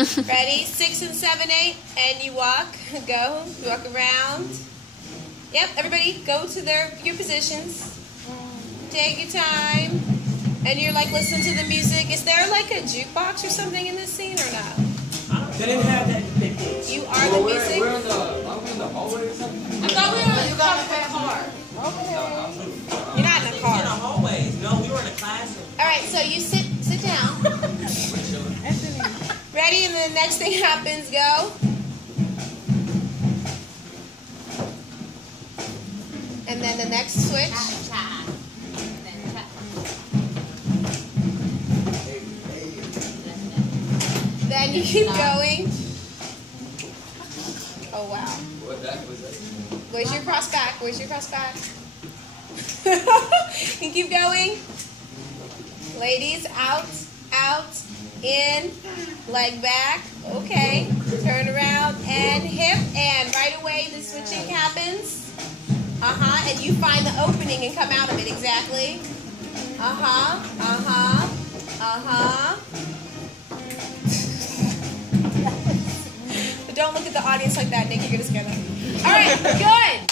Ready? 6 and 7, 8, and you walk. Go. You walk around. Yep. Everybody, go to your positions. Take your time, and you're like listening to the music. Is there like a jukebox or something in this scene or not? They didn't have that. You are the music. We're in the hallway or something. I thought we were in the car. Okay. You're not in a car. In the hallways. No, we were in a classroom. All right. So you sit down. Ready, and then the next thing happens. Go. And then the next switch. Then you keep going. Oh wow. What that was that? Where's your cross back? Where's your cross back? You keep going. Ladies, out, in, leg back. Okay. Turn around and hip, and right away the switching happens. And you find the opening and come out of it exactly. But don't look at the audience like that, Nick. You're gonna scare them. All right, good.